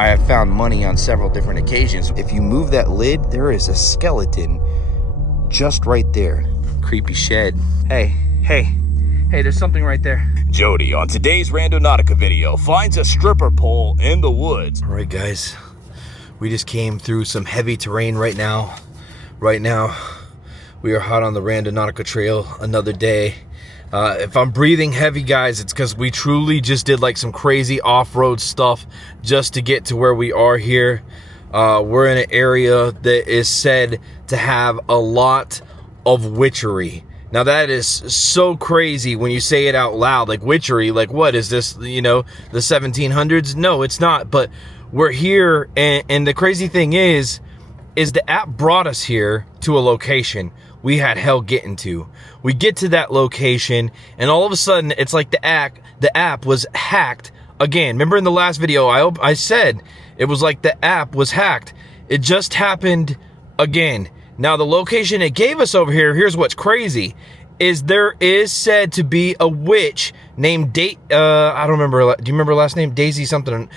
I have found money on several different occasions. If you move that lid, there is a skeleton just right there. Creepy shed. Hey, there's something right there. Jody, on today's Randonautica video, finds a stripper pole in the woods. All right, guys. We just came through some heavy terrain right now. We are hot on the Randonautica trail, another day. If I'm breathing heavy, guys, it's because we truly just did like some crazy off-road stuff just to get to where we are here. We're in an area that is said to have a lot of witchery. Now that is so crazy when you say it out loud, like witchery, like what is this, you know, the 1700s? No, it's not, but we're here, and the crazy thing is the app brought us here to a location we had hell getting to. We get to that location, and all of a sudden, it's like the app was hacked again. Remember in the last video, I said it was like the app was hacked. It just happened again. Now, the location it gave us over here, here's what's crazy, is there is said to be a witch named I don't remember, do you remember her last name? Daisy something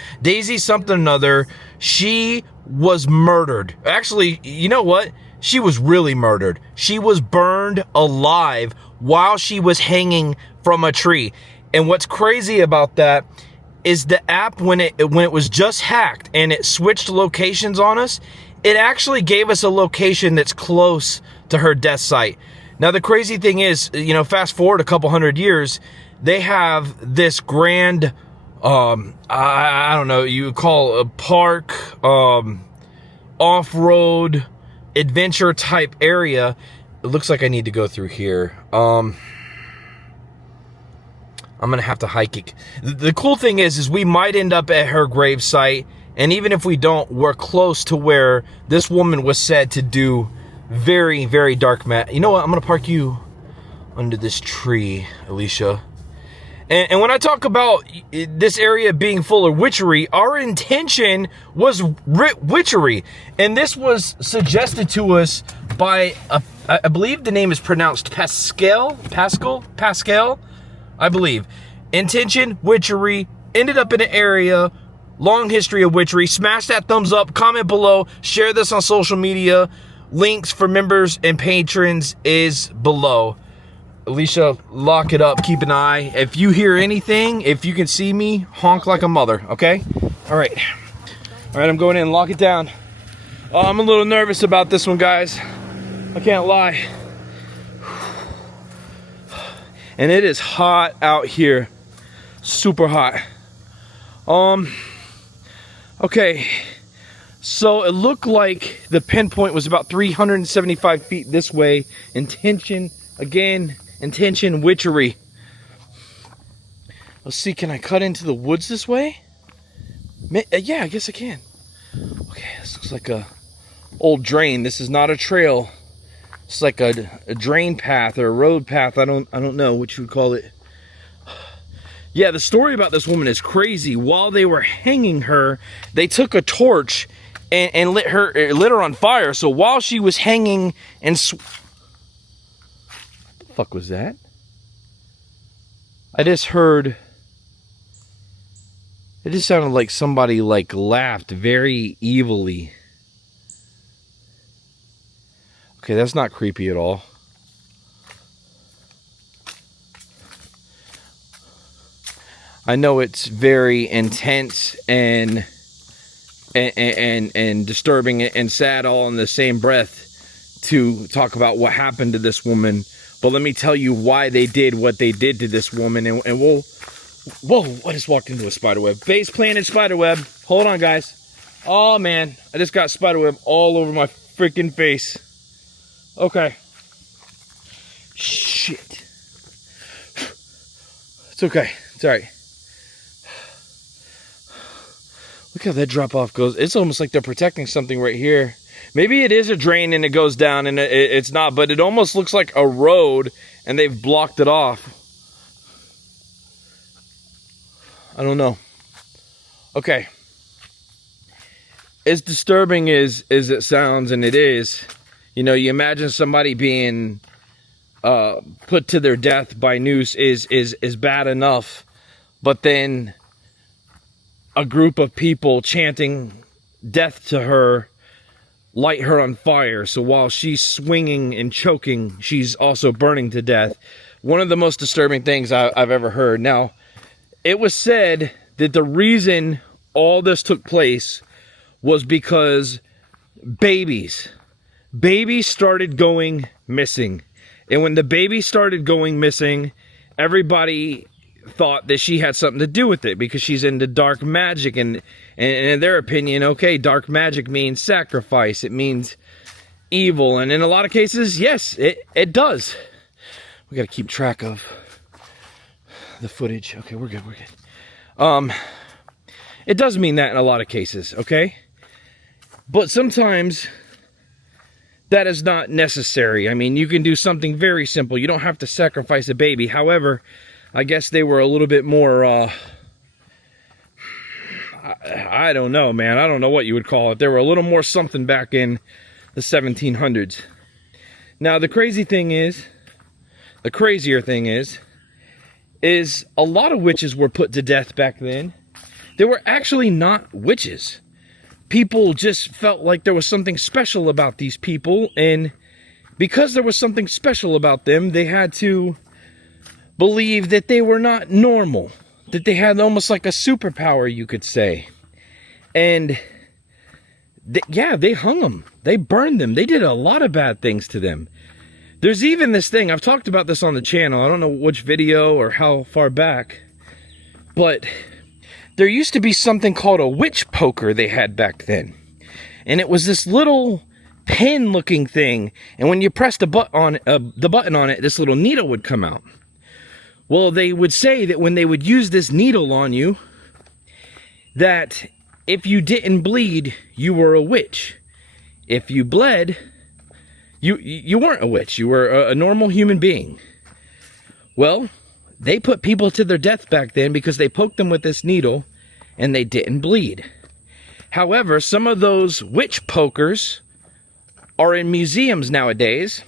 another. She was murdered. Actually, you know what? She was really murdered. She was burned alive while she was hanging from a tree. And what's crazy about that is the app, when it was just hacked and it switched locations on us, it actually gave us a location that's close to her death site. Now, the crazy thing is, you know, fast forward a couple hundred years, they have this grand, I don't know, you would call a park, off-road adventure type area. It looks like I need to go through here. I'm gonna have to hike it. The cool thing is we might end up at her grave site. And even if we don't, we're close to where this woman was said to do very, very dark You know what? I'm going to park you under this tree, Alicia. And when I talk about this area being full of witchery, our intention was witchery. And this was suggested to us by, I believe the name is pronounced Pascal, I believe. Intention, witchery, ended up in an area. Long history of witchery. Smash that thumbs up, comment below, share this on social media. Links for members and patrons is below. Alicia, lock it up, keep an eye. If you hear anything, if you can see me, honk like a mother, okay? All right, I'm going in, lock it down. Oh, I'm a little nervous about this one, guys. I can't lie. And it is hot out here, super hot. Okay, so it looked like the pinpoint was about 375 feet this way. Intention, witchery. Let's see, can I cut into the woods this way? Yeah, I guess I can. Okay, this looks like a old drain. This is not a trail. It's like a drain path or a road path. I don't know what you would call it. Yeah, the story about this woman is crazy. While they were hanging her, they took a torch and lit her on fire. So while she was hanging and what the fuck was that? I just heard. It just sounded like somebody like laughed very evilly. Okay, that's not creepy at all. I know it's very intense and disturbing and sad all in the same breath to talk about what happened to this woman. But let me tell you why they did what they did to this woman. And we'll... Whoa, I just walked into a spiderweb. Face planted spiderweb. Hold on, guys. Oh, man. I just got spiderweb all over my freaking face. Okay. Shit. It's okay. It's all right. Look how that drop off goes. It's almost like they're protecting something right here. Maybe it is a drain and it goes down and it's not, but it almost looks like a road and they've blocked it off. I don't know. Okay. As disturbing as it sounds, and it is, you know, you imagine somebody being put to their death by noose is bad enough, but then a group of people chanting death to her light her on fire. So while she's swinging and choking, she's also burning to death. One of the most disturbing things I've ever heard. Now, it was said that the reason all this took place was because babies started going missing. And when the babies started going missing, everybody thought that she had something to do with it because she's into dark magic, and in their opinion, okay, dark magic means sacrifice, it means evil, and in a lot of cases, yes, it does. We gotta keep track of the footage. Okay, we're good. It does mean that in a lot of cases, okay? But sometimes that is not necessary. I mean, you can do something very simple. You don't have to sacrifice a baby. However, I guess they were a little bit more, I don't know, man. I don't know what you would call it. They were a little more something back in the 1700s. Now, the crazier thing is, a lot of witches were put to death back then. They were actually not witches. People just felt like there was something special about these people, and because there was something special about them, they had to believe that they were not normal, that they had almost like a superpower, you could say. And they hung them, they burned them, they did a lot of bad things to them. There's even this thing, I've talked about this on the channel, I don't know which video or how far back, but there used to be something called a witch poker they had back then. And it was this little pin looking thing, and when you pressed the button on it, this little needle would come out. Well, they would say that when they would use this needle on you, that if you didn't bleed, you were a witch. If you bled, you weren't a witch. You were a normal human being. Well, they put people to their death back then because they poked them with this needle and they didn't bleed. However, some of those witch pokers are in museums nowadays,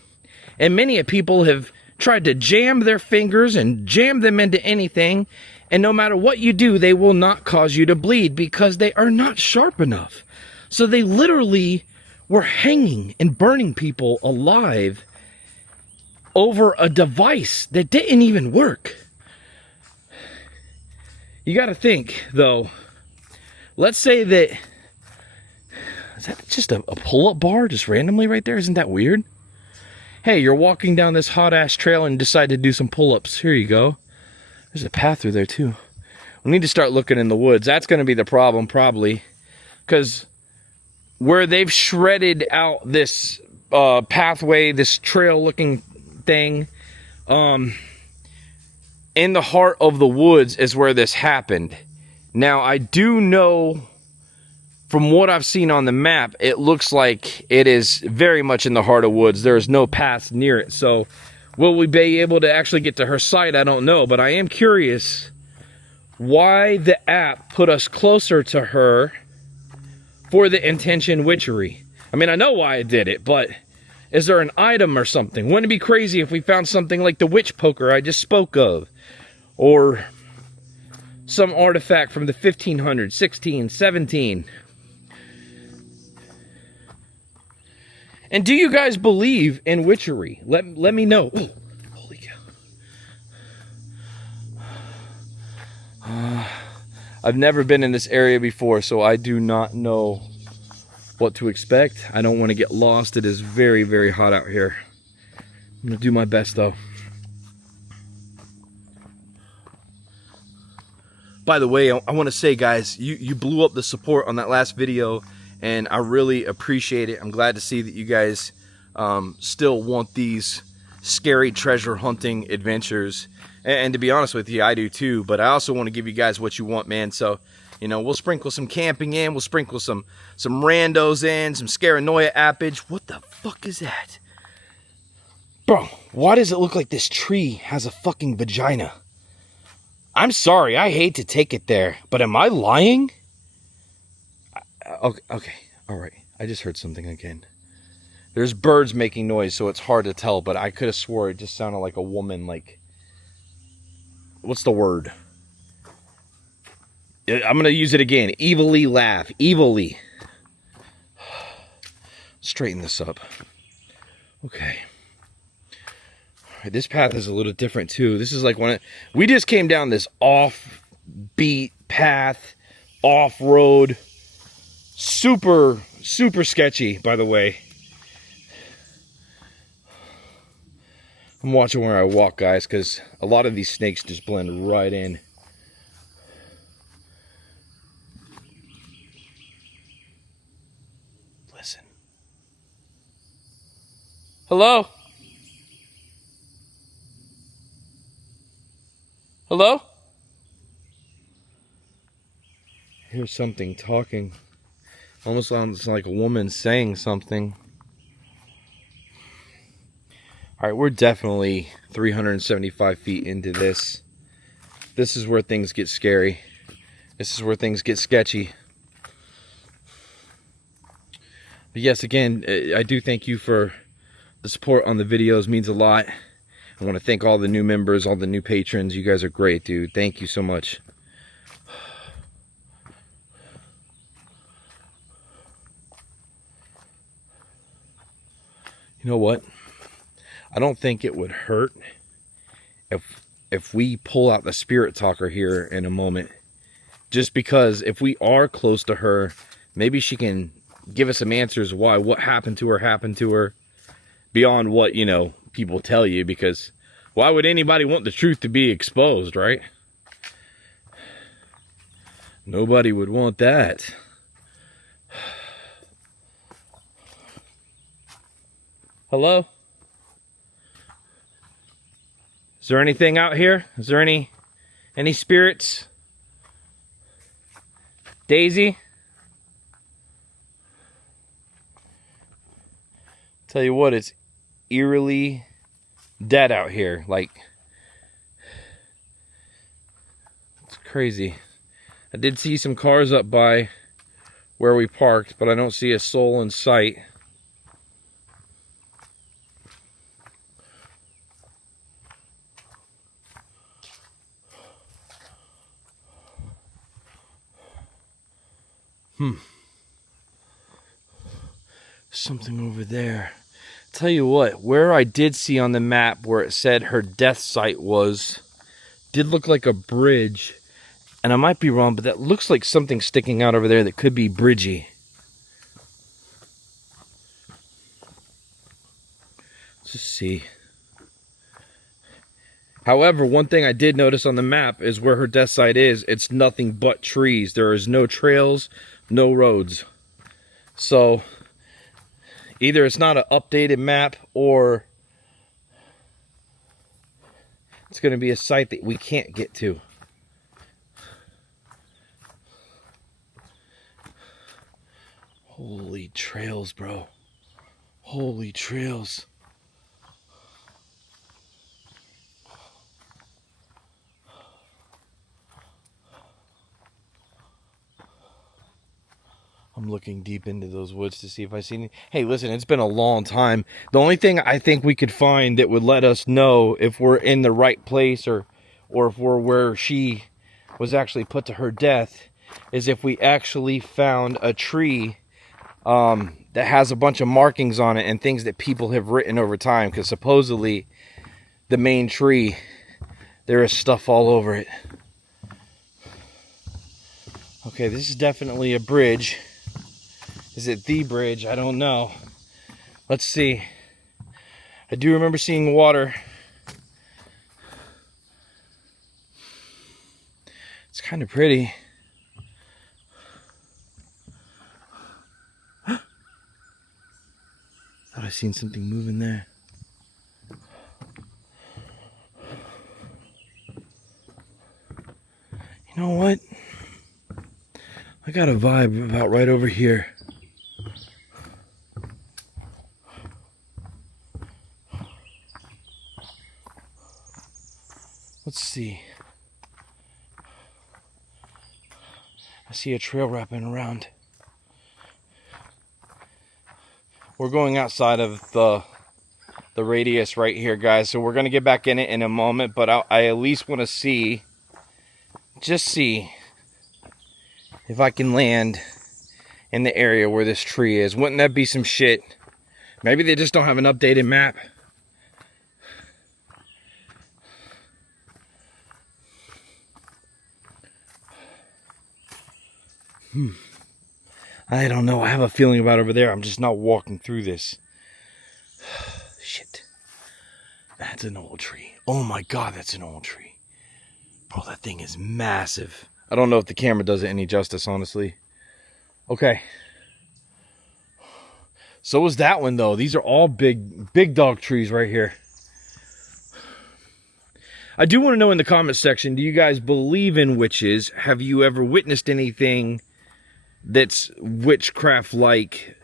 and many people have tried to jam their fingers and jam them into anything, and no matter what you do, they will not cause you to bleed because they are not sharp enough. So they literally were hanging and burning people alive over a device that didn't even work. You got to think, though, let's say that, is that just a pull-up bar just randomly right there? Isn't that weird? Hey, you're walking down this hot-ass trail and decide to do some pull-ups. Here you go. There's a path through there, too. We need to start looking in the woods. That's going to be the problem, probably. Because where they've shredded out this pathway, this trail-looking thing, in the heart of the woods is where this happened. Now, I do know, from what I've seen on the map, it looks like it is very much in the heart of woods. There is no path near it. So, will we be able to actually get to her site? I don't know. But I am curious why the app put us closer to her for the intention witchery. I mean, I know why it did it, but is there an item or something? Wouldn't it be crazy if we found something like the witch poker I just spoke of? Or some artifact from the 1500s, 16, 17. And do you guys believe in witchery? Let me know. Ooh, holy cow. I've never been in this area before, so I do not know what to expect. I don't want to get lost. It is very, very hot out here. I'm going to do my best, though. By the way, I want to say, guys, you blew up the support on that last video, and I really appreciate it. I'm glad to see that you guys still want these scary treasure hunting adventures. And to be honest with you, I do too. But I also want to give you guys what you want, man. So, you know, we'll sprinkle some camping in. We'll sprinkle some randos in, some scaranoia appage. What the fuck is that? Bro, why does it look like this tree has a fucking vagina? I'm sorry, I hate to take it there, but am I lying? Okay, all right. I just heard something again. There's birds making noise, so it's hard to tell, but I could have swore it just sounded like a woman, like, what's the word? I'm gonna use it again. Evilly laugh. Evilly. Straighten this up. Okay. All right, this path is a little different too. This is like we just came down this off-beat path, off-road. Super sketchy, by the way. I'm watching where I walk, guys, because a lot of these snakes just blend right in. Listen. Hello? Hello? I hear something talking. Almost sounds like a woman saying something. All right, we're definitely 375 feet into this. This is where things get scary. This is where things get sketchy. But yes, again, I do thank you for the support on the videos. It means a lot. I want to thank all the new members, all the new patrons. You guys are great, dude. Thank you so much. You know what? I don't think it would hurt if we pull out the spirit talker here in a moment. Just because if we are close to her, maybe she can give us some answers why what happened to her beyond what, you know, people tell you, because why would anybody want the truth to be exposed, right? Nobody would want that. Hello? Is there anything out here? Is there any spirits? Daisy? Tell you what, it's eerily dead out here. Like, it's crazy. I did see some cars up by where we parked, but I don't see a soul in sight. Something over there. Tell you what, where I did see on the map where it said her death site was, did look like a bridge. And I might be wrong, but that looks like something sticking out over there that could be bridgy. Let's just see. However, one thing I did notice on the map is where her death site is, it's nothing but trees. There is no trails, no roads. So either it's not an updated map, or it's going to be a site that we can't get to. Holy trails, bro. Holy trails. I'm looking deep into those woods to see if I see any. Hey, listen, it's been a long time. The only thing I think we could find that would let us know if we're in the right place or if we're where she was actually put to her death is if we actually found a tree that has a bunch of markings on it and things that people have written over time. Because supposedly the main tree, there is stuff all over it. Okay, this is definitely a bridge. Is it the bridge? I don't know. Let's see. I do remember seeing water. It's kind of pretty. Thought I seen something moving there. You know what? I got a vibe about right over here. Let's see. I see a trail wrapping around. We're going outside of the radius right here, guys. So we're going to get back in it in a moment. But I at least want to see, just see if I can land in the area where this tree is. Wouldn't that be some shit? Maybe they just don't have an updated map. I don't know. I have a feeling about over there. I'm just not walking through this. Shit. That's an old tree. Oh my god, that's an old tree. Bro, that thing is massive. I don't know if the camera does it any justice, honestly. Okay. So was that one, though. These are all big dog trees right here. I do want to know in the comment section, do you guys believe in witches? Have you ever witnessed anything that's witchcraft-like?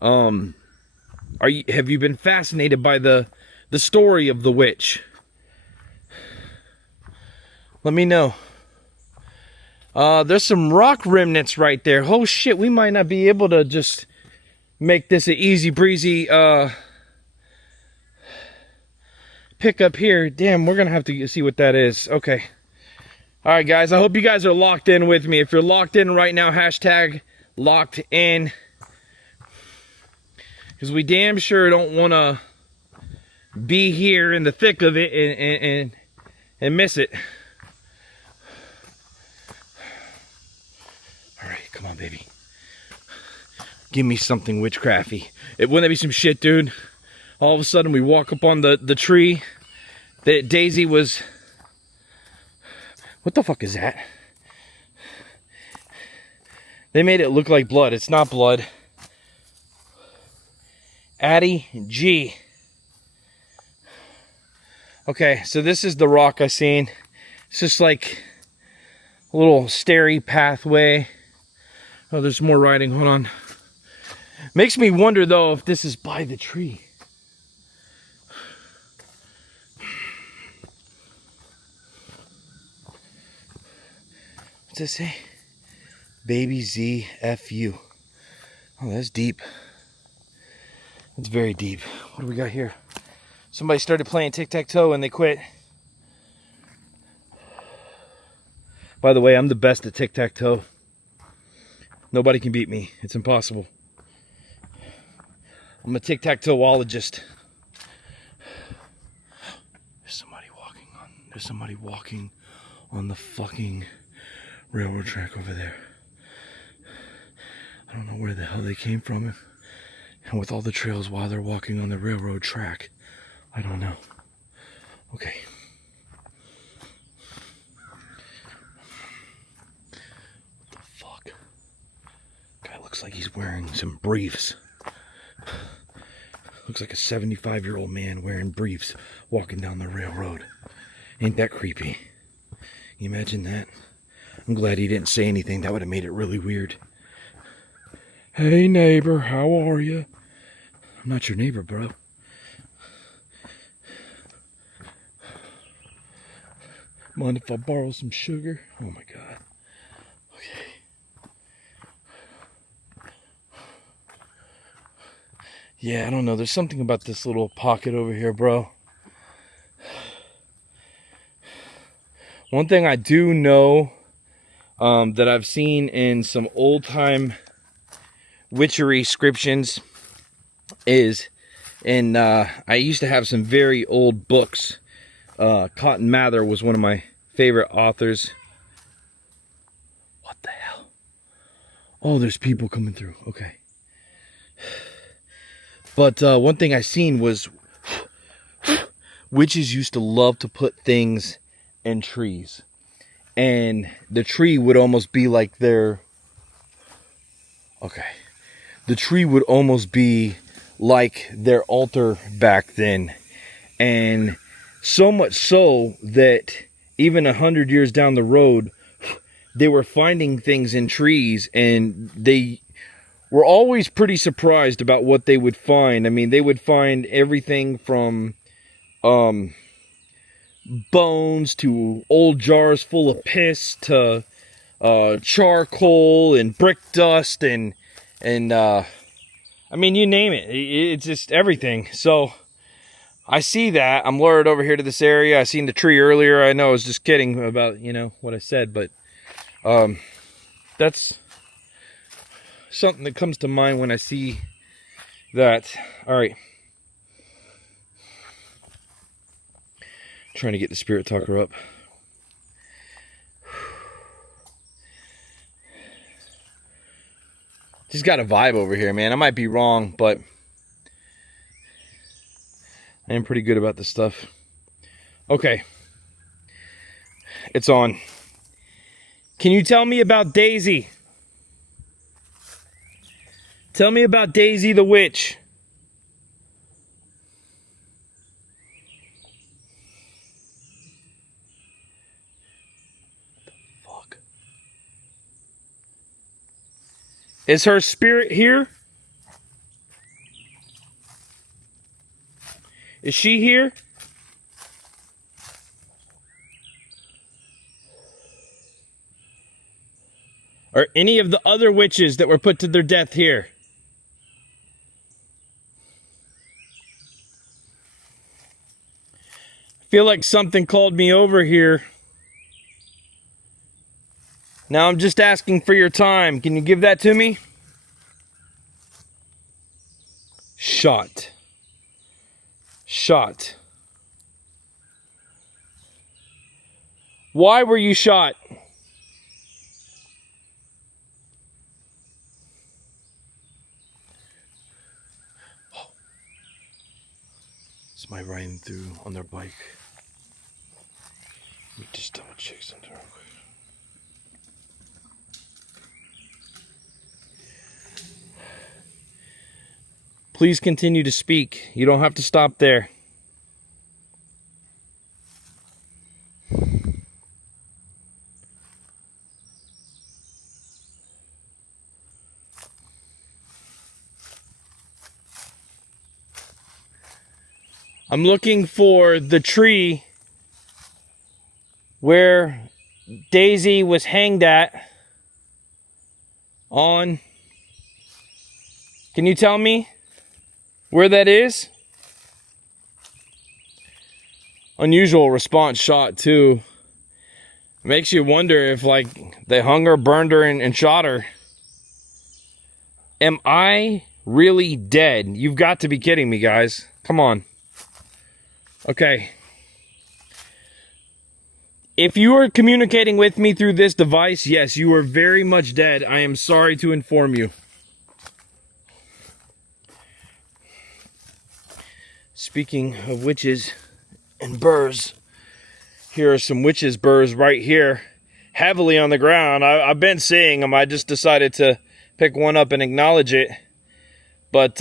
Have you been fascinated by the story of the witch? Let me know. There's some rock remnants right there. Oh shit, we might not be able to just make this an easy breezy pick up here. Damn, we're gonna have to see what that is. Okay. All right, guys, I hope you guys are locked in with me. If you're locked in right now, hashtag locked in, because we damn sure don't want to be here in the thick of it and miss it. All right, come on, baby. Give me something witchcrafty. Wouldn't that be some shit, dude? All of a sudden, we walk up on the tree that Daisy was... What the fuck is that? They made it look like blood. It's not blood. Addie G. Okay, so this is the rock I seen. It's just like a little starry pathway. Oh, there's more writing. Hold on. Makes me wonder, though, if this is by the tree. What's this say? Baby Z F U. Oh, that's deep. That's very deep. What do we got here? Somebody started playing tic-tac-toe and they quit. By the way, I'm the best at tic-tac-toe. Nobody can beat me. It's impossible. I'm a tic-tac-toe-ologist. There's somebody walking on the fucking railroad track over there. I don't know where the hell they came from. And with all the trails while they're walking on the railroad track, I don't know. Okay. What the fuck? Guy looks like he's wearing some briefs. Looks like a 75-year-old man wearing briefs walking down the railroad. Ain't that creepy? Can you imagine that? I'm glad he didn't say anything. That would have made it really weird. Hey neighbor, how are you? I'm not your neighbor, bro. Mind if I borrow some sugar? Oh my god. Okay. Yeah, I don't know. There's something about this little pocket over here, bro. One thing I do know that I've seen in some old-time witchery scriptions is, and I used to have some very old books. Cotton Mather was one of my favorite authors. What the hell? Oh, there's people coming through. Okay. But one thing I seen was witches used to love to put things in trees. And the tree would almost be like their... Okay. The tree would almost be like their altar back then. And so much so that even 100 years down the road, they were finding things in trees, and they were always pretty surprised about what they would find. I mean, they would find everything from bones to old jars full of piss to charcoal and brick dust and I mean, you name it. It's just everything. So I see that. I'm lured over here to this area. I seen the tree earlier. I know I was just kidding about, you know, what I said, but that's something that comes to mind when I see that. All right. Trying to get the spirit talker up. Just got a vibe over here, man. I might be wrong, but I am pretty good about this stuff. Okay. It's on. Can you tell me about Daisy? Tell me about Daisy the witch. Fuck. Is her spirit here? Is she here? Are any of the other witches that were put to their death here? I feel like something called me over here. Now I'm just asking for your time. Can you give that to me? Shot. Shot. Why were you shot? Somebody riding through on their bike. Let me just double check something real quick. Please continue to speak. You don't have to stop there. I'm looking for the tree where Daisy was hanged at on. Can you tell me where that is? Unusual response shot too. Makes you wonder if like they hung her, burned her, and shot her. Am I really dead? You've got to be kidding me, guys. Come on. Okay. If you are communicating with me through this device, yes, you are very much dead. I am sorry to inform you. Speaking of witches and burrs, here are some witches' burrs right here, heavily on the ground. I've been seeing them. I just decided to pick one up and acknowledge it. But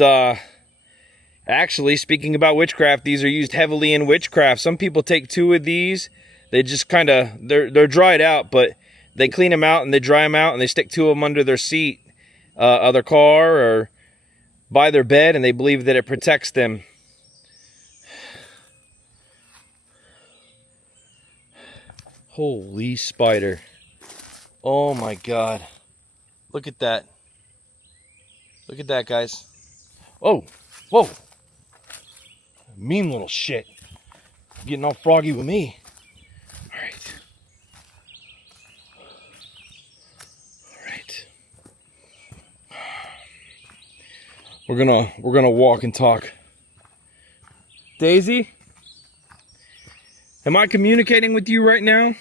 actually, speaking about witchcraft, these are used heavily in witchcraft. Some people take 2 of these. They just kind of, they're dried out, but they clean them out and they dry them out and they stick 2 of them under their seat of their car or by their bed, and they believe that it protects them. Holy spider. Oh my God. Look at that. Look at that, guys. Oh, whoa. Mean little shit. Getting all froggy with me. All right. All right. We're gonna walk and talk. Daisy? Am I communicating with you right now?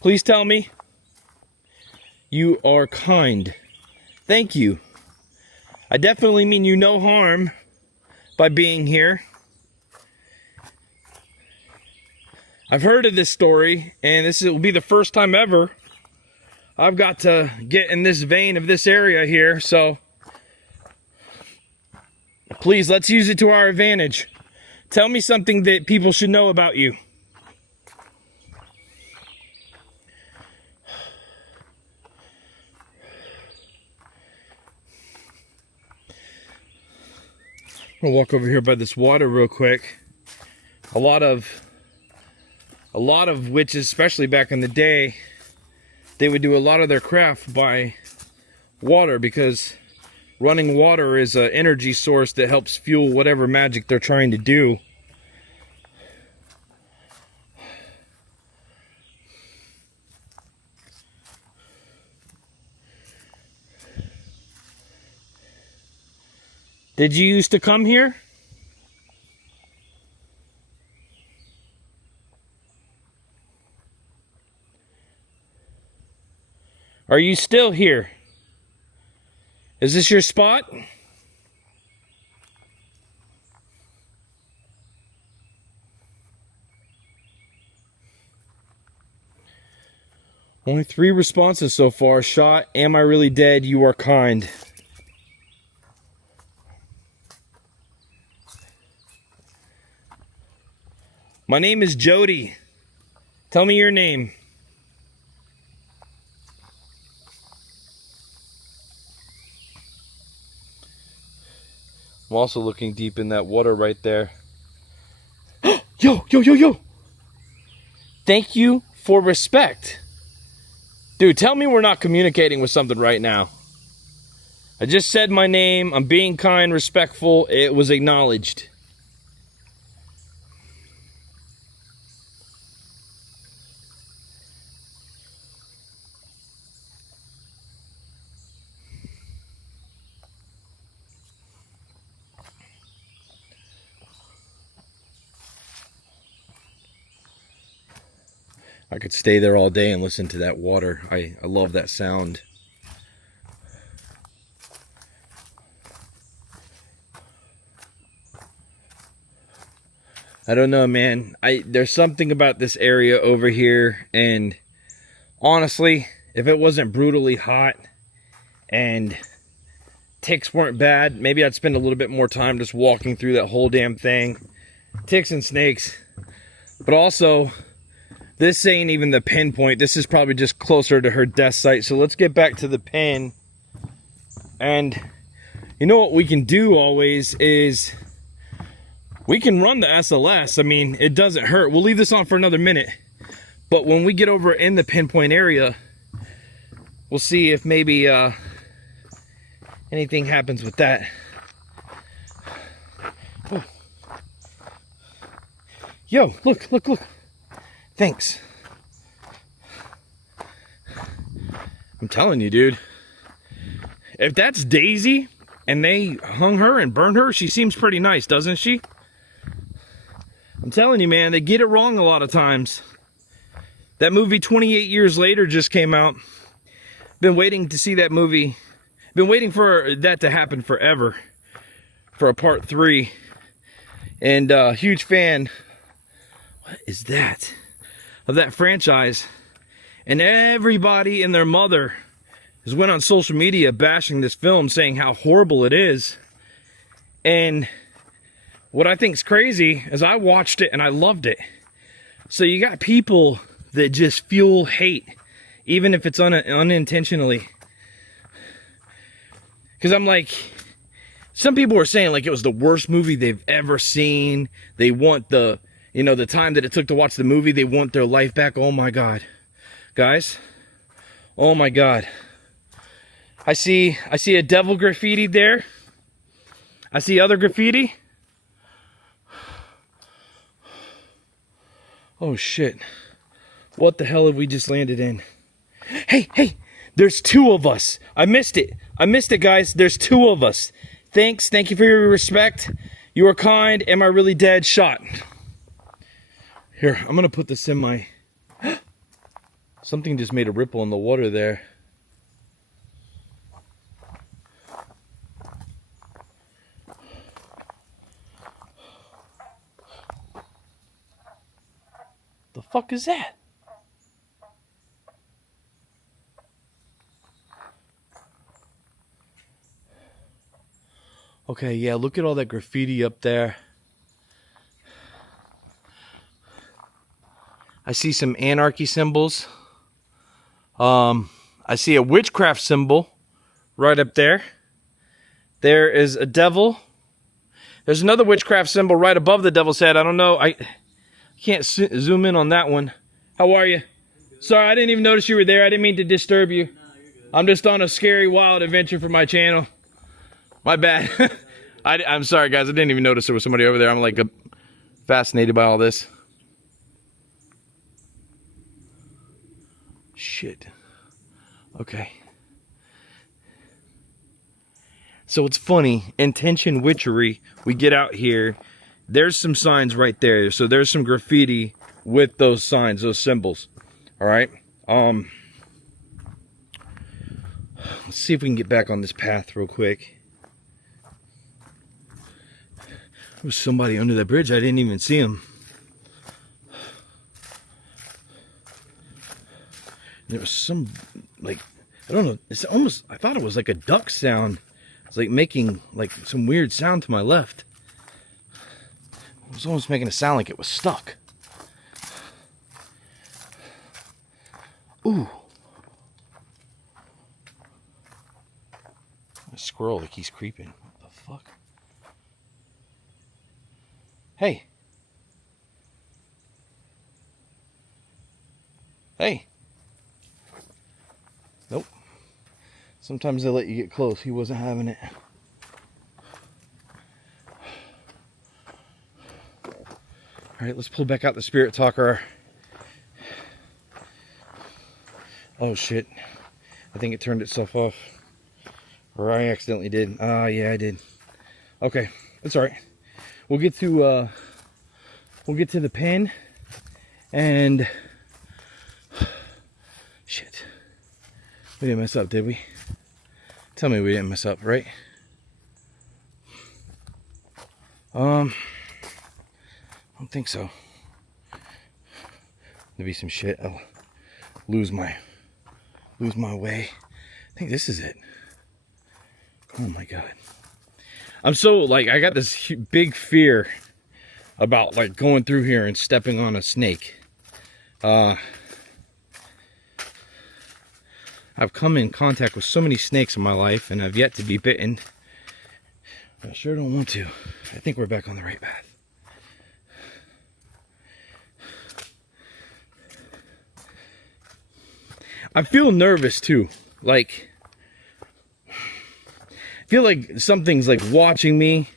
Please tell me. You are kind. Thank you. I definitely mean you no harm by being here. I've heard of this story, and this will be the first time ever I've got to get in this vein of this area here, so please, let's use it to our advantage. Tell me something that people should know about you. I'm gonna walk over here by this water real quick. A lot of witches, especially back in the day, they would do a lot of their craft by water because running water is an energy source that helps fuel whatever magic they're trying to do. Did you used to come here? Are you still here? Is this your spot? Only 3 responses so far. Shot, am I really dead, you are kind. My name is Jody. Tell me your name. I'm also looking deep in that water right there. Yo, yo, yo, yo. Thank you for respect. Dude, tell me we're not communicating with something right now. I just said my name. I'm being kind, respectful. It was acknowledged. I could stay there all day and listen to that water. I love that sound. I don't know, man. There's something about this area over here, and honestly, if it wasn't brutally hot and ticks weren't bad, maybe I'd spend a little bit more time just walking through that whole damn thing. Ticks and snakes. But also, this ain't even the pinpoint. This is probably just closer to her death site. So let's get back to the pin. And you know what we can do always is we can run the SLS. I mean, it doesn't hurt. We'll leave this on for another minute. But when we get over in the pinpoint area, we'll see if maybe anything happens with that. Oh. Yo, look, look, look. Thanks. I'm telling you, dude. If that's Daisy and they hung her and burned her, she seems pretty nice, doesn't she? I'm telling you, man, they get it wrong a lot of times. That movie 28 Years Later just came out. Been waiting to see that movie. Been waiting for that to happen forever. For a part 3. And huge fan. What is that? Of that franchise. And everybody and their mother has went on social media bashing this film, saying how horrible it is. And what I think is crazy is I watched it and I loved it. So you got people that just fuel hate, even if it's unintentionally. Because I'm like, some people were saying like it was the worst movie they've ever seen. They want the time that it took to watch the movie, they want their life back. Oh my God. Guys, oh my God. I see a devil graffiti there. I see other graffiti. Oh shit. What the hell have we just landed in? Hey, hey, there's 2 of us. I missed it. I missed it, guys. There's 2 of us. Thanks. Thank you for your respect. You are kind. Am I really dead? Shot. Here, I'm gonna put this in my... Something just made a ripple in the water there. The fuck is that? Okay, yeah, look at all that graffiti up there. I see some anarchy symbols. I see a witchcraft symbol right up there. There is a devil. There's another witchcraft symbol right above the devil's head. I don't know. I can't zoom in on that one. How are you? Sorry, I didn't even notice you were there. I didn't mean to disturb you. I'm just on a scary, wild adventure for my channel. My bad. I'm sorry, guys. I didn't even notice there was somebody over there. I'm like fascinated by all this. Shit. Okay. So it's funny, intention witchery, we get out here, there's some signs right there. So there's some graffiti with those signs, those symbols. All right. Let's see if we can get back on this path real quick. There was somebody under that bridge. I didn't even see him. There was some, like, I don't know. It's almost, I thought it was like a duck sound. It's like making like some weird sound to my left. It was almost making a sound like it was stuck. Ooh. A squirrel that keeps creeping. What the fuck? Hey. Hey. Nope. Sometimes they let you get close. He wasn't having it. Alright, let's pull back out the spirit talker. Oh shit. I think it turned itself off. Or I accidentally did. Yeah, I did. Okay, that's alright. We'll get to the pen and shit. We didn't mess up, did we? Tell me we didn't mess up, right? I don't think so. There'll be some shit. I'll lose my way. I think this is it. Oh my god. I'm so, like, I got this big fear about, like, going through here and stepping on a snake. I've come in contact with so many snakes in my life and I've yet to be bitten. I sure don't want to. I think we're back on the right path. I feel nervous too. Like, I feel like something's like watching me,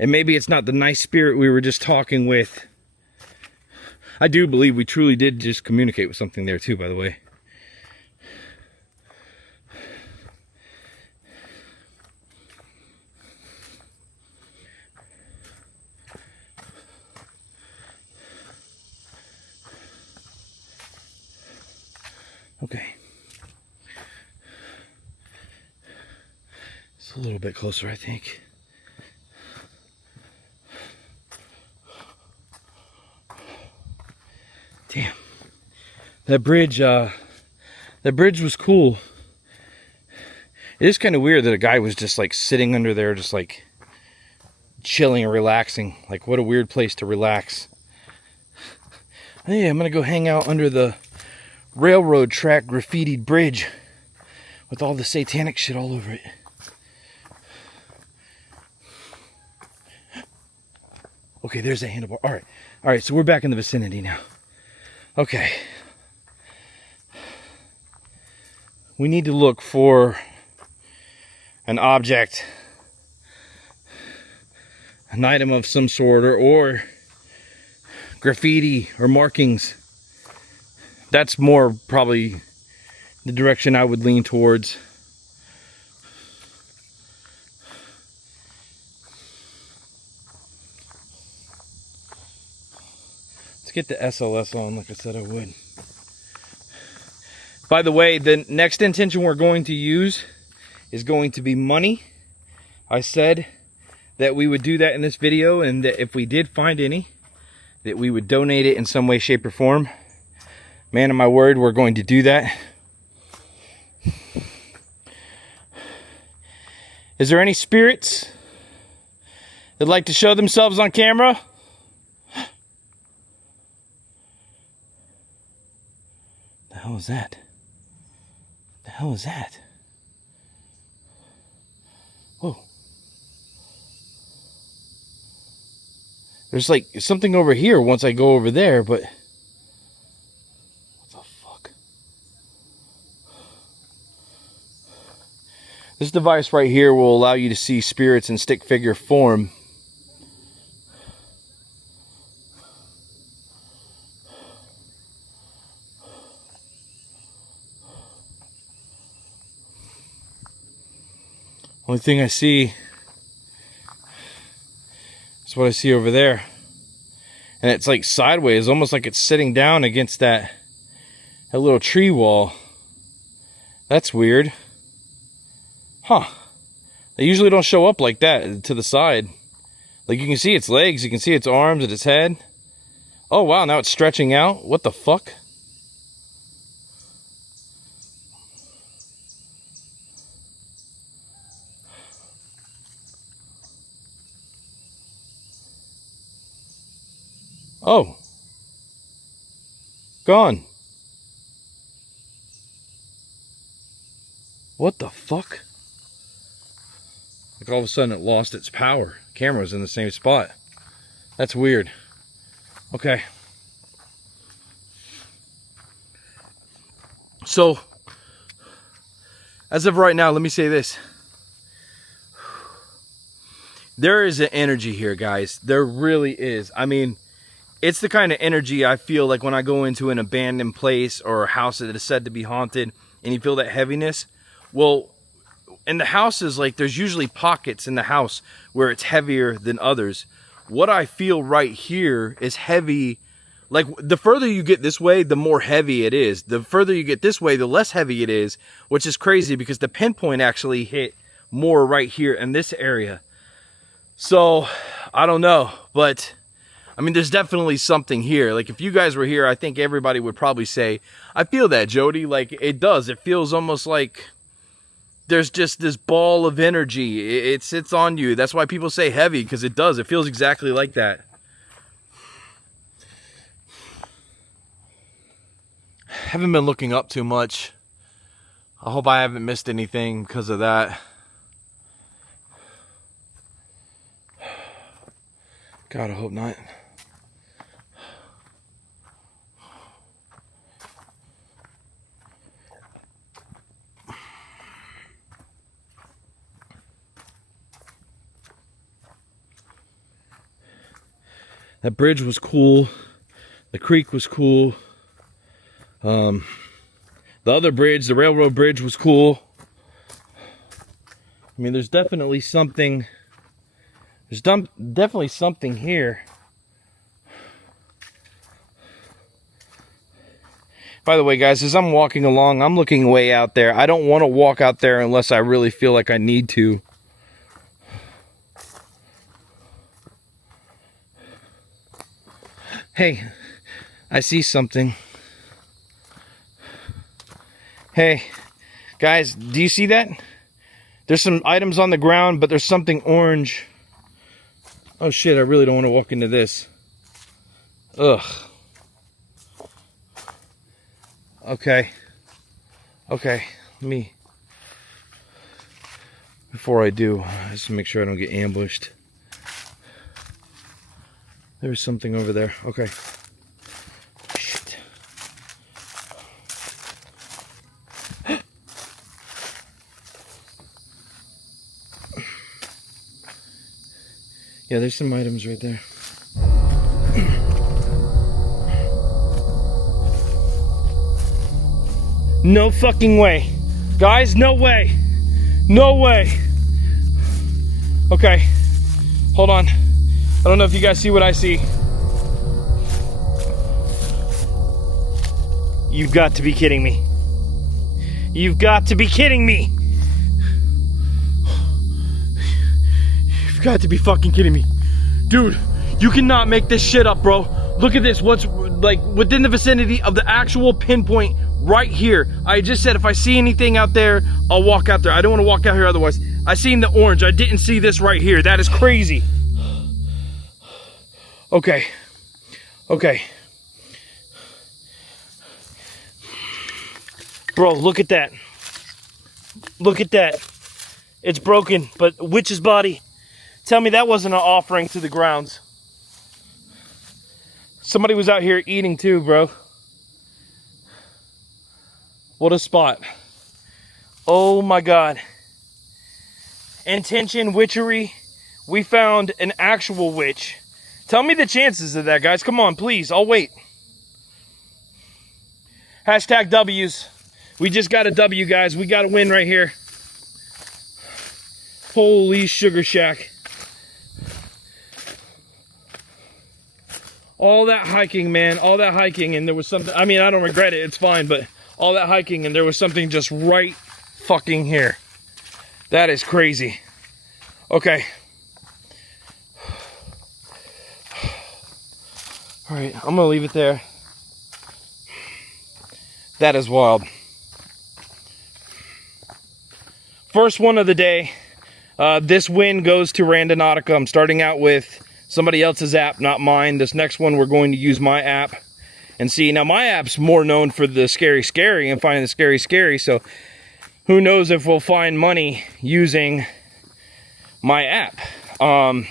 and maybe it's not the nice spirit we were just talking with. I do believe we truly did just communicate with something there too, by the way. Okay. It's a little bit closer, I think. Damn. That bridge was cool. It is kind of weird that a guy was just like sitting under there, just like chilling and relaxing. Like, what a weird place to relax. Hey, I'm gonna go hang out under the railroad track graffitied bridge with all the satanic shit all over it. Okay, there's a handlebar. All right, so we're back in the vicinity now. Okay. We need to look for an object, an item of some sort, or graffiti or markings. That's more probably the direction I would lean towards. Let's get the SLS on like I said I would. By the way, the next intention we're going to use is going to be money. I said that we would do that in this video, and that if we did find any, that we would donate it in some way, shape, or form. Man of my word, we're going to do that. Is there any spirits that'd like to show themselves on camera? The hell is that? The hell is that? Whoa. There's like something over here once I go over there, but what the fuck? This device right here will allow you to see spirits in stick figure form. Only thing I see is what I see over there. And it's like sideways, almost like it's sitting down against that little tree wall. That's weird. Huh. They usually don't show up like that to the side. Like you can see its legs, you can see its arms and its head. Oh wow, now it's stretching out. What the fuck? Oh. Gone. What the fuck? Like all of a sudden it lost its power. The camera was in the same spot. That's weird. Okay. So, as of right now, let me say this. There is an energy here, guys. There really is. I mean, it's the kind of energy I feel like when I go into an abandoned place or a house that is said to be haunted and you feel that heaviness. Well, in the houses, like there's usually pockets in the house where it's heavier than others. What I feel right here is heavy. Like the further you get this way, the more heavy it is. The further you get this way, the less heavy it is, which is crazy because the pinpoint actually hit more right here in this area. So I don't know, but I mean, there's definitely something here. Like if you guys were here, I think everybody would probably say, I feel that, Jody. Like it does. It feels almost like there's just this ball of energy. It sits on you. That's why people say heavy, because it does. It feels exactly like that. Haven't been looking up too much. I hope I haven't missed anything because of that. God, I hope not. That bridge was cool. The creek was cool. The other bridge, the railroad bridge, was cool. I mean, there's definitely something. There's definitely something here. By the way, guys, as I'm walking along, I'm looking way out there. I don't want to walk out there unless I really feel like I need to. Hey, I see something. Hey, guys, do you see that? There's some items on the ground, but there's something orange. Oh shit, I really don't want to walk into this. Ugh. Okay. Okay, let me... Before I do, just make sure I don't get ambushed. There's something over there. Okay. Shit. Yeah, there's some items right there. No fucking way. Guys, no way. No way. Okay. Hold on. I don't know if you guys see what I see. You've got to be kidding me. You've got to be kidding me. You've got to be fucking kidding me. Dude, you cannot make this shit up, bro. Look at this. What's like within the vicinity of the actual pinpoint right here. I just said if I see anything out there, I'll walk out there. I don't want to walk out here otherwise. I seen the orange. I didn't see this right here. That is crazy. Okay. Okay. Bro, look at that. Look at that. It's broken, but witch's body. Tell me that wasn't an offering to the grounds. Somebody was out here eating too, bro. What a spot. Oh my God. Intention, witchery. We found an actual witch. Tell me the chances of that, guys. Come on, please. I'll wait. Hashtag W's. We just got a W, guys. We got a win right here. Holy sugar shack. All that hiking, man, all that hiking, and there was something, I mean, I don't regret it, it's fine, but all that hiking and there was something just right fucking here. That is crazy. Okay. All right, I'm gonna leave it there. That is wild. First one of the day. This win goes to Randonautica. I'm starting out with somebody else's app, not mine. This next one, we're going to use my app and see. Now, my app's more known for the scary and finding the scary. So who knows if we'll find money using my app. I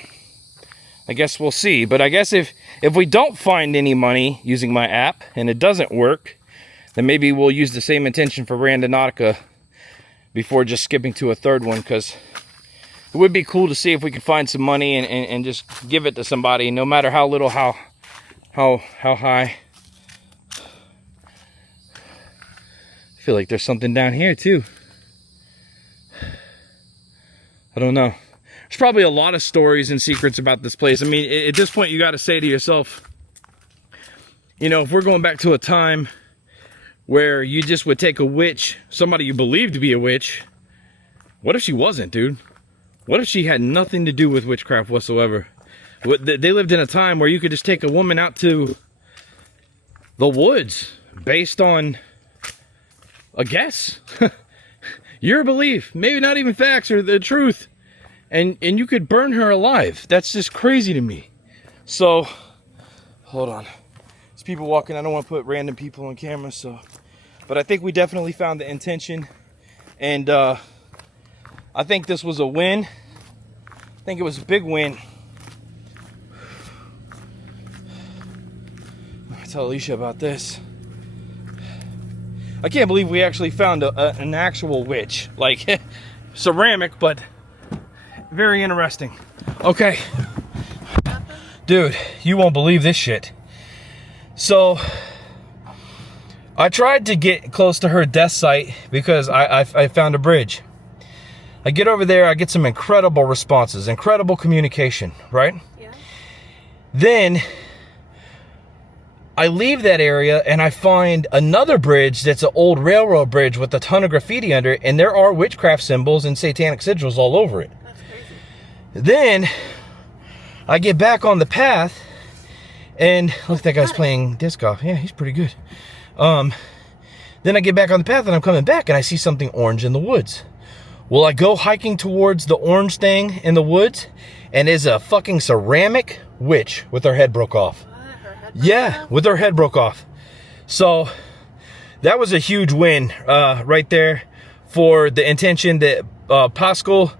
guess we'll see. But I guess if we don't find any money using my app and it doesn't work, then maybe we'll use the same intention for Randonautica before just skipping to a third one, because it would be cool to see if we could find some money and just give it to somebody, no matter how little, how high. I feel like there's something down here too. I don't know. There's probably a lot of stories and secrets about this place. I mean, at this point, you got to say to yourself, you know, if we're going back to a time where you just would take a witch, somebody you believed to be a witch, what if she wasn't, dude? What if she had nothing to do with witchcraft whatsoever? They lived in a time where you could just take a woman out to the woods based on a guess. Your belief, maybe not even facts or the truth. And you could burn her alive. That's just crazy to me. So, hold on. There's people walking. I don't want to put random people on camera, so. But I think we definitely found the intention. And I think this was a win. I think it was a big win. I'll tell Alicia about this. I can't believe we actually found an actual witch. Like, ceramic, but very interesting. Okay. Dude, you won't believe this shit. So, I tried to get close to her death site because I found a bridge. I get over there, I get some incredible responses, incredible communication, right? Yeah. Then, I leave that area and I find another bridge that's an old railroad bridge with a ton of graffiti under it, and there are witchcraft symbols and satanic sigils all over it. That's crazy. Then, I get back on the path, and look, that guy's playing disc golf. Yeah, he's pretty good. Then I get back on the path and I'm coming back and I see something orange in the woods. Well, I go hiking towards the orange thing in the woods, and it's a fucking ceramic witch with her head broke off. Yeah, with her head broke off. So that was a huge win right there for the intention that Pascal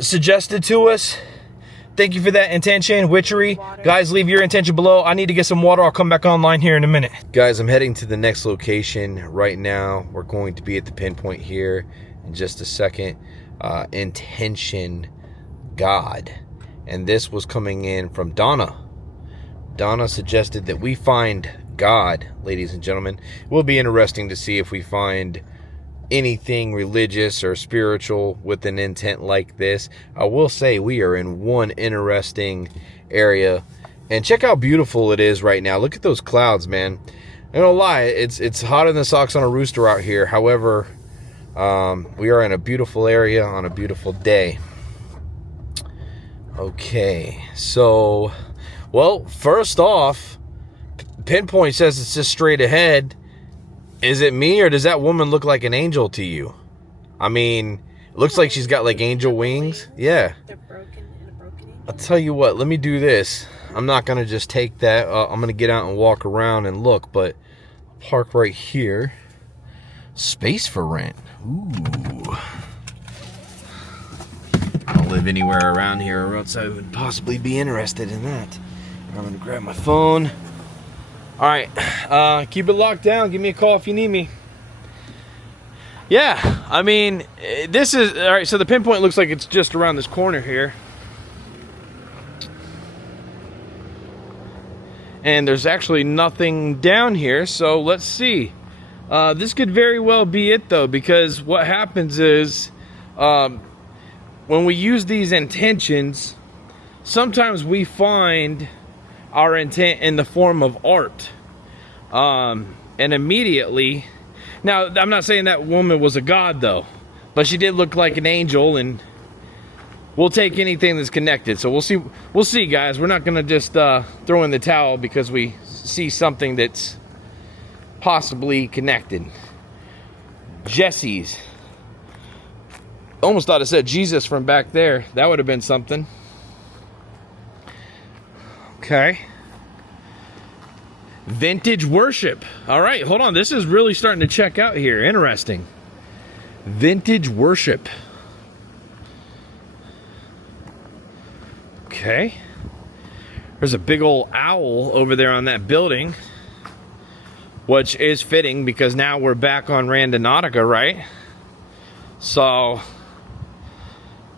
suggested to us. Thank you for that intention, witchery. Water. Guys, leave your intention below. I need to get some water. I'll come back online here in a minute. Guys, I'm heading to the next location right now. We're going to be at the pinpoint here in just a second. Intention God. And this was coming in from Donna. Donna suggested that we find God, ladies and gentlemen. It will be interesting to see if we find anything religious or spiritual with an intent like this. I will say we are in one interesting area, and check how beautiful it is right now. Look at those clouds, man. I don't lie, it's hotter than socks on a rooster out here. However, we are in a beautiful area on a beautiful day. Okay, so, well, first off, pinpoint says it's just straight ahead. Is it me, or does that woman look like an angel to you? I mean, it looks like she's got like angel wings. Yeah. They're broken in a broken angel. I'll tell you what, let me do this. I'm not going to just take that. I'm going to get out and walk around and look, but I'll park right here. Space for rent. Ooh. I don't live anywhere around here, or else I would possibly be interested in that. I'm going to grab my phone. All right, keep it locked down. Give me a call if you need me. Yeah, I mean, this is, all right, so the pinpoint looks like it's just around this corner here. And there's actually nothing down here, so let's see. This could very well be it, though, because what happens is, when we use these intentions, sometimes we find our intent in the form of art. And immediately, now I'm not saying that woman was a god though, but she did look like an angel, and we'll take anything that's connected. So we'll see guys. We're not gonna just throw in the towel because we see something that's possibly connected. Jesse's. Almost thought it said Jesus from back there. That would have been something. Okay. Vintage worship. All right, hold on. This is really starting to check out here. Interesting. Vintage worship. Okay. There's a big old owl over there on that building, which is fitting because now we're back on Randonautica, right? So,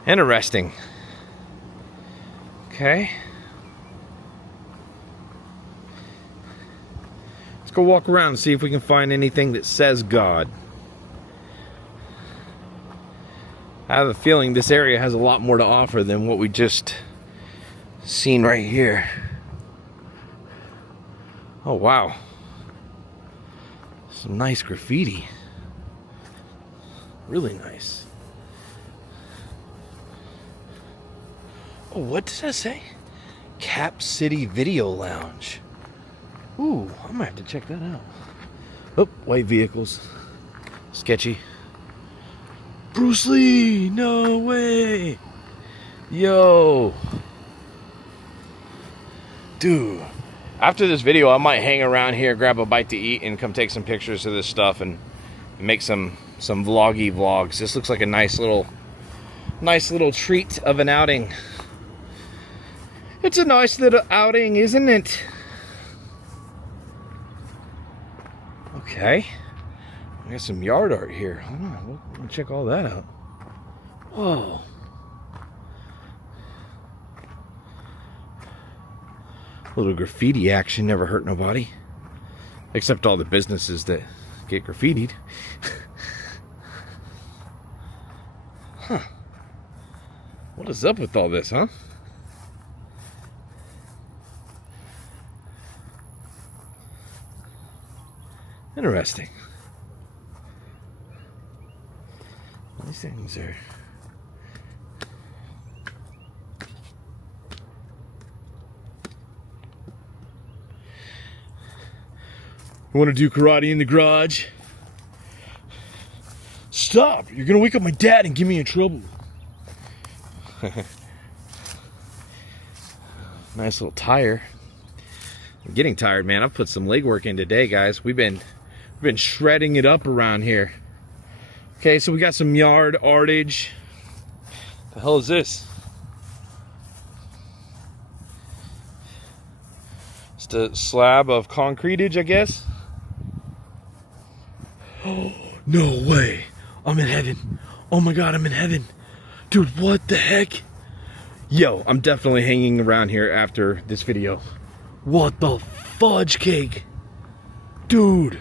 interesting. Okay. Let's go walk around and see if we can find anything that says God. I have a feeling this area has a lot more to offer than what we just seen right here. Oh, wow. Some nice graffiti. Really nice. Oh, what does that say? Cap City Video Lounge. Ooh, I might have to check that out. Oh, white vehicles. Sketchy. Bruce Lee! No way! Yo! Dude. After this video, I might hang around here, grab a bite to eat, and come take some pictures of this stuff and make some vloggy vlogs. This looks like a nice little treat of an outing. It's a nice little outing, isn't it? Okay. I got some yard art here. Hold on, we'll check all that out. Whoa. A little graffiti action never hurt nobody. Except all the businesses that get graffitied. Huh. What is up with all this, huh? Interesting. These things are... You want to do karate in the garage? Stop! You're gonna wake up my dad and get me in trouble. Nice little tire. I'm getting tired, man. I've put some leg work in today, guys. We've been shredding it up around here. Okay, so we got some yard artage. The hell is this? Just a slab of concretage, I guess. Oh, no way. I'm in heaven. Oh my God, I'm in heaven. Dude, what the heck? Yo, I'm definitely hanging around here after this video. What the fudge cake? Dude.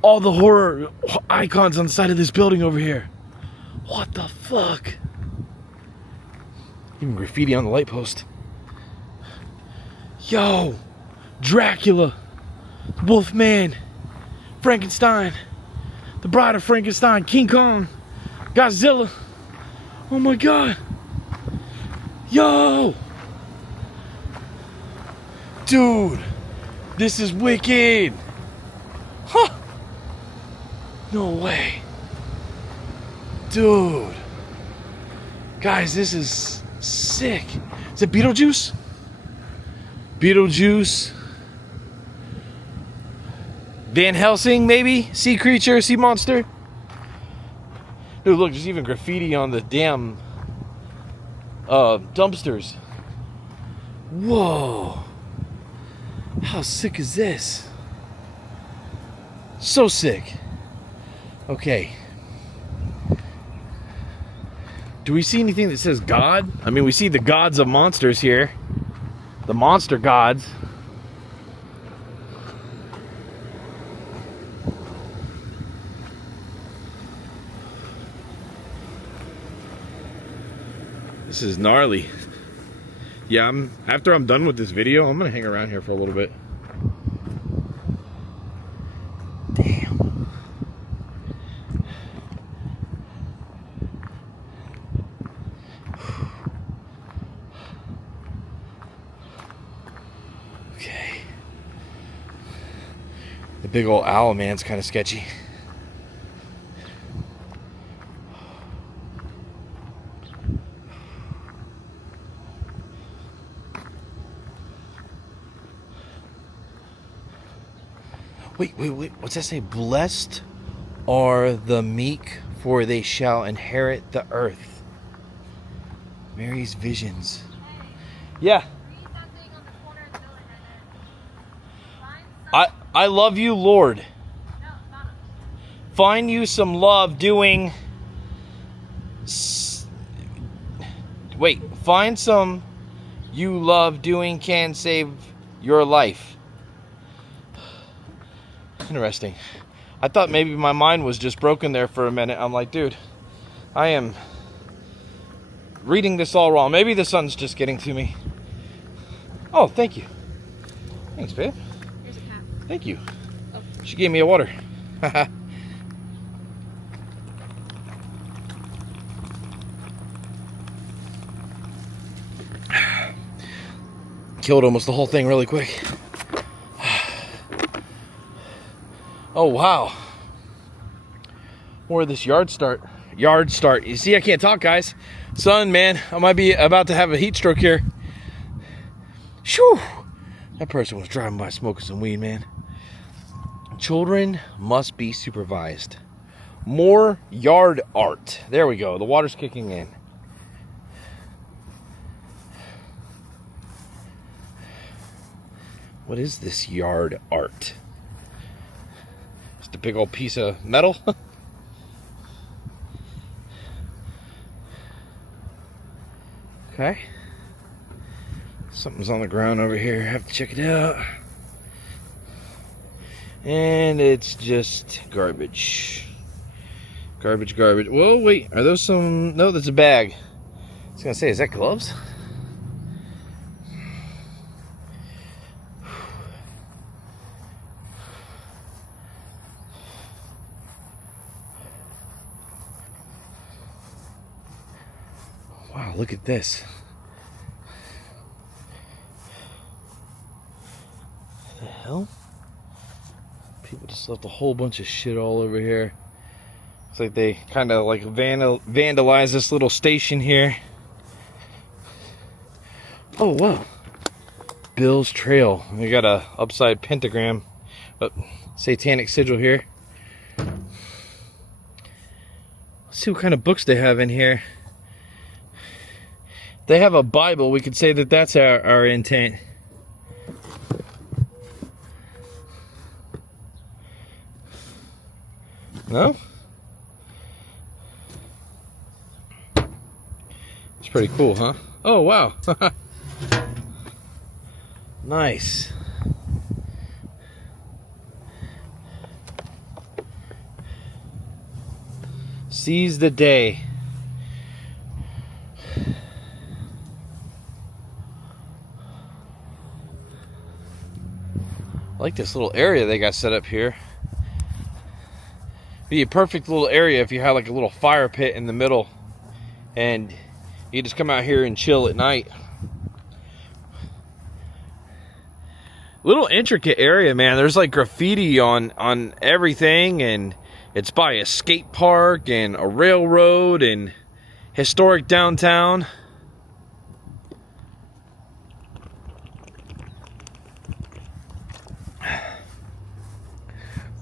All the horror icons on the side of this building over here. What the fuck? Even graffiti on the light post. Yo. Dracula. Wolfman. Frankenstein. The Bride of Frankenstein. King Kong. Godzilla. Oh my God. Yo. Dude. This is wicked. Huh. No way. Dude. Guys, this is sick. Is it Beetlejuice? Beetlejuice. Van Helsing, maybe? Sea creature, sea monster? Dude, look, there's even graffiti on the damn dumpsters. Whoa. How sick is this? So sick. Okay. Do we see anything that says God? I mean, we see the gods of monsters here. The monster gods. This is gnarly. Yeah, after I'm done with this video, I'm gonna hang around here for a little bit. Damn. Okay. The big old owl man's kind of sketchy. Wait. What's that say? Blessed are the meek, for they shall inherit the earth. Mary's visions. Yeah. I love you, Lord. Find you some love doing... Wait, find some you love doing can save your life. Interesting. I thought maybe my mind was just broken there for a minute. I'm like, dude, I am reading this all wrong. Maybe the sun's just getting to me. Oh, thank you. Thanks, babe. Here's a cap. Thank you. Oh. She gave me a water. Killed almost the whole thing really quick. Oh, wow. More of this yard start. You see, I can't talk, guys. Sun, man, I might be about to have a heat stroke here. Shoo! That person was driving by smoking some weed, man. Children must be supervised. More yard art. There we go. The water's kicking in. What is this yard art? Just a big old piece of metal. Okay. Something's on the ground over here. I have to check it out. And it's just garbage. Garbage. Whoa, wait. Are those some... No, that's a bag. I was going to say, is that gloves? Wow, look at this. What the hell? People just left a whole bunch of shit all over here. It's like they kind of like vandalized this little station here. Oh, wow. Bill's Trail. We got a upside pentagram. Satanic sigil here. Let's see what kind of books they have in here. They have a Bible. We could say that that's our intent. No? It's pretty cool, huh? Oh, wow. Nice. Seize the day. I like this little area they got set up here. Be a perfect little area if you had like a little fire pit in the middle and you just come out here and chill at night. Little intricate area, man. There's like graffiti on everything, and it's by a skate park and a railroad and historic downtown.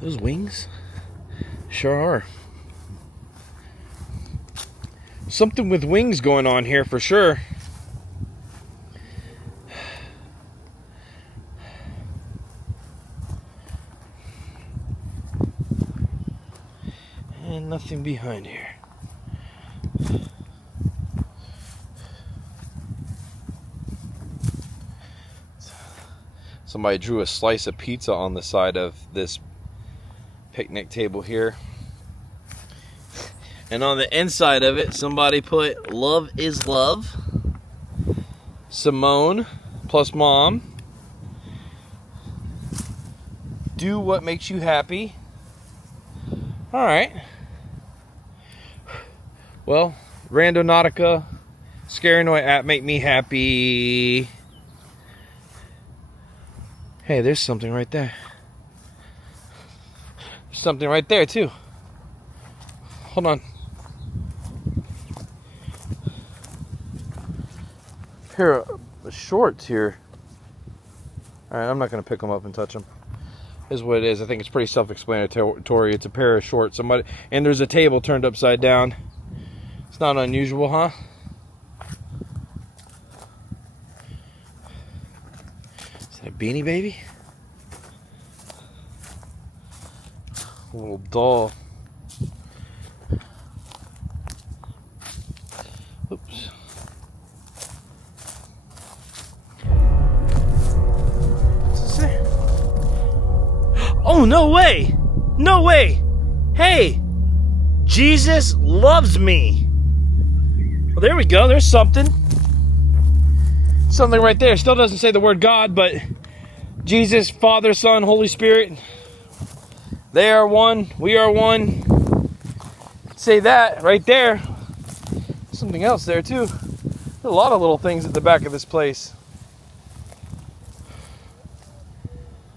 Those wings sure are. Something with wings going on here for sure. And nothing behind here. Somebody drew a slice of pizza on the side of this picnic table here. And on the inside of it, somebody put love is love. Simone plus mom. Do what makes you happy. All right. Well, Randonautica, Scaranoid app make me happy. Hey, there's something right there. There's something right there too. Hold on. Pair of shorts here. All right, I'm not gonna pick them up and touch them. Is what it is. I think it's pretty self-explanatory. It's a pair of shorts. Somebody, and there's a table turned upside down. It's not unusual, huh? Is that a Beanie Baby? A little doll. Oops. What's this say? Oh, no way! No way! Hey! Jesus loves me! Well, there we go. There's something. Something right there. Still doesn't say the word God, but Jesus, Father, Son, Holy Spirit. They are one. We are one. Say that right there. Something else there, too. There's a lot of little things at the back of this place.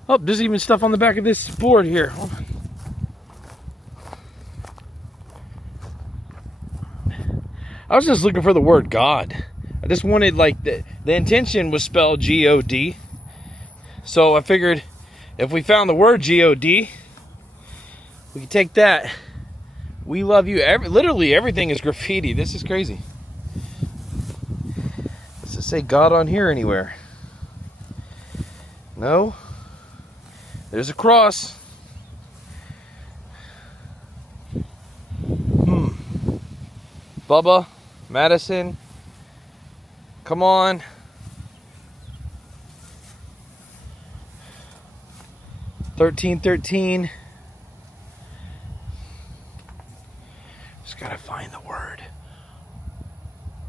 Oh, there's even stuff on the back of this board here. I was just looking for the word God. I just wanted, like, the intention was spelled G-O-D. So I figured if we found the word G-O-D, we could take that. We love you. Literally everything is graffiti. This is crazy. Does it say God on here anywhere? No. There's a cross. Bubba, Madison, come on. $13.13. Just gotta find the word.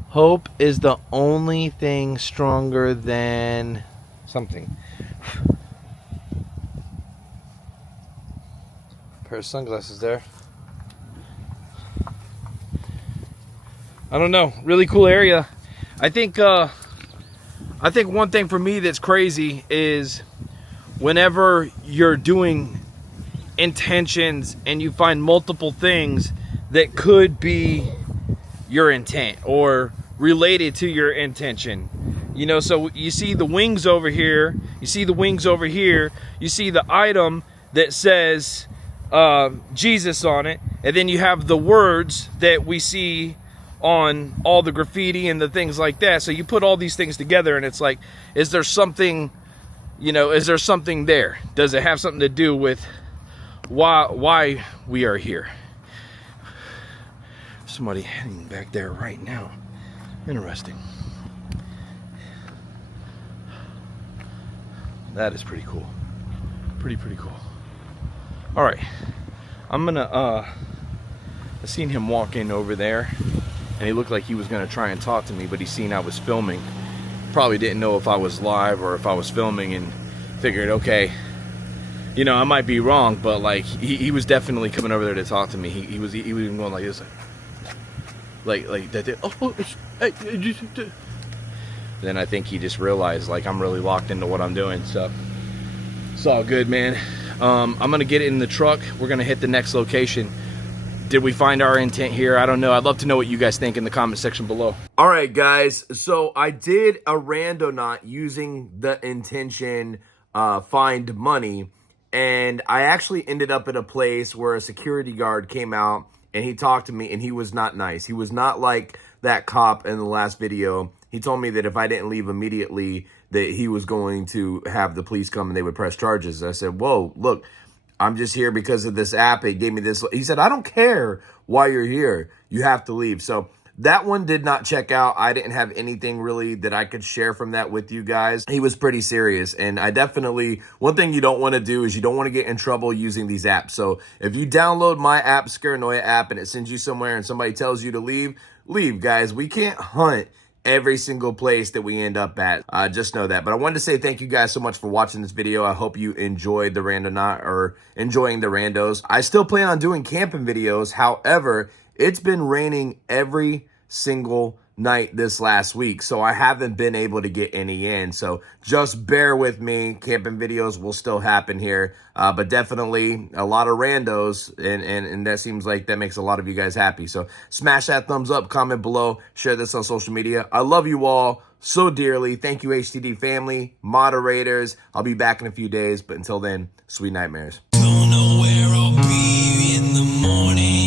Hope is the only thing stronger than something. Pair of sunglasses there. I don't know. Really cool area. I think one thing for me that's crazy is whenever you're doing intentions and you find multiple things that could be your intent or related to your intention. You know, so you see the wings over here, you see the wings over here, you see the item that says Jesus on it, and then you have the words that we see on all the graffiti and the things like that. So you put all these things together and it's like, is there something, you know, is there something there? Does it have something to do with why we are here? Somebody heading back there right now. Interesting. That is pretty cool. Pretty cool. All right, I'm gonna I seen him walk in over there and he looked like he was gonna try and talk to me, but he seen I was filming. Probably didn't know if I was live or if I was filming, and figured, okay, you know, I might be wrong, but like he was definitely coming over there to talk to me. He was even going like this, like that. Oh, then I think he just realized like I'm really locked into what I'm doing. So it's all good, man. I'm gonna get it in the truck. We're gonna hit the next location. Did we find our intent here? I don't know. I'd love to know what you guys think in the comment section below. All right, guys. So I did a randonaut using the intention find money, and I actually ended up at a place where a security guard came out and he talked to me, and he was not nice. He was not like that cop in the last video. He told me that if I didn't leave immediately, that he was going to have the police come and they would press charges. I said, whoa, look, I'm just here because of this app. It gave me this. He said, I don't care why you're here. You have to leave. So that one did not check out. I didn't have anything really that I could share from that with you guys. He was pretty serious, and I definitely, one thing you don't want to do is you don't want to get in trouble using these apps. So if you download my app, Scaranoia app, and it sends you somewhere and somebody tells you to leave, leave, guys. We can't hunt every single place that we end up at. Just know that. But I wanted to say thank you guys so much for watching this video. I hope you enjoyed the enjoying the randos. I still plan on doing camping videos. However, it's been raining every single night this last week, so I haven't been able to get any in. So just bear with me. Camping videos will still happen here, but definitely a lot of randos, and that seems like that makes a lot of you guys happy. So smash that thumbs up, comment below, share this on social media. I love you all so dearly. Thank you, HTD family, moderators. I'll be back in a few days, but until then, sweet nightmares. Don't know where I'll be in the morning.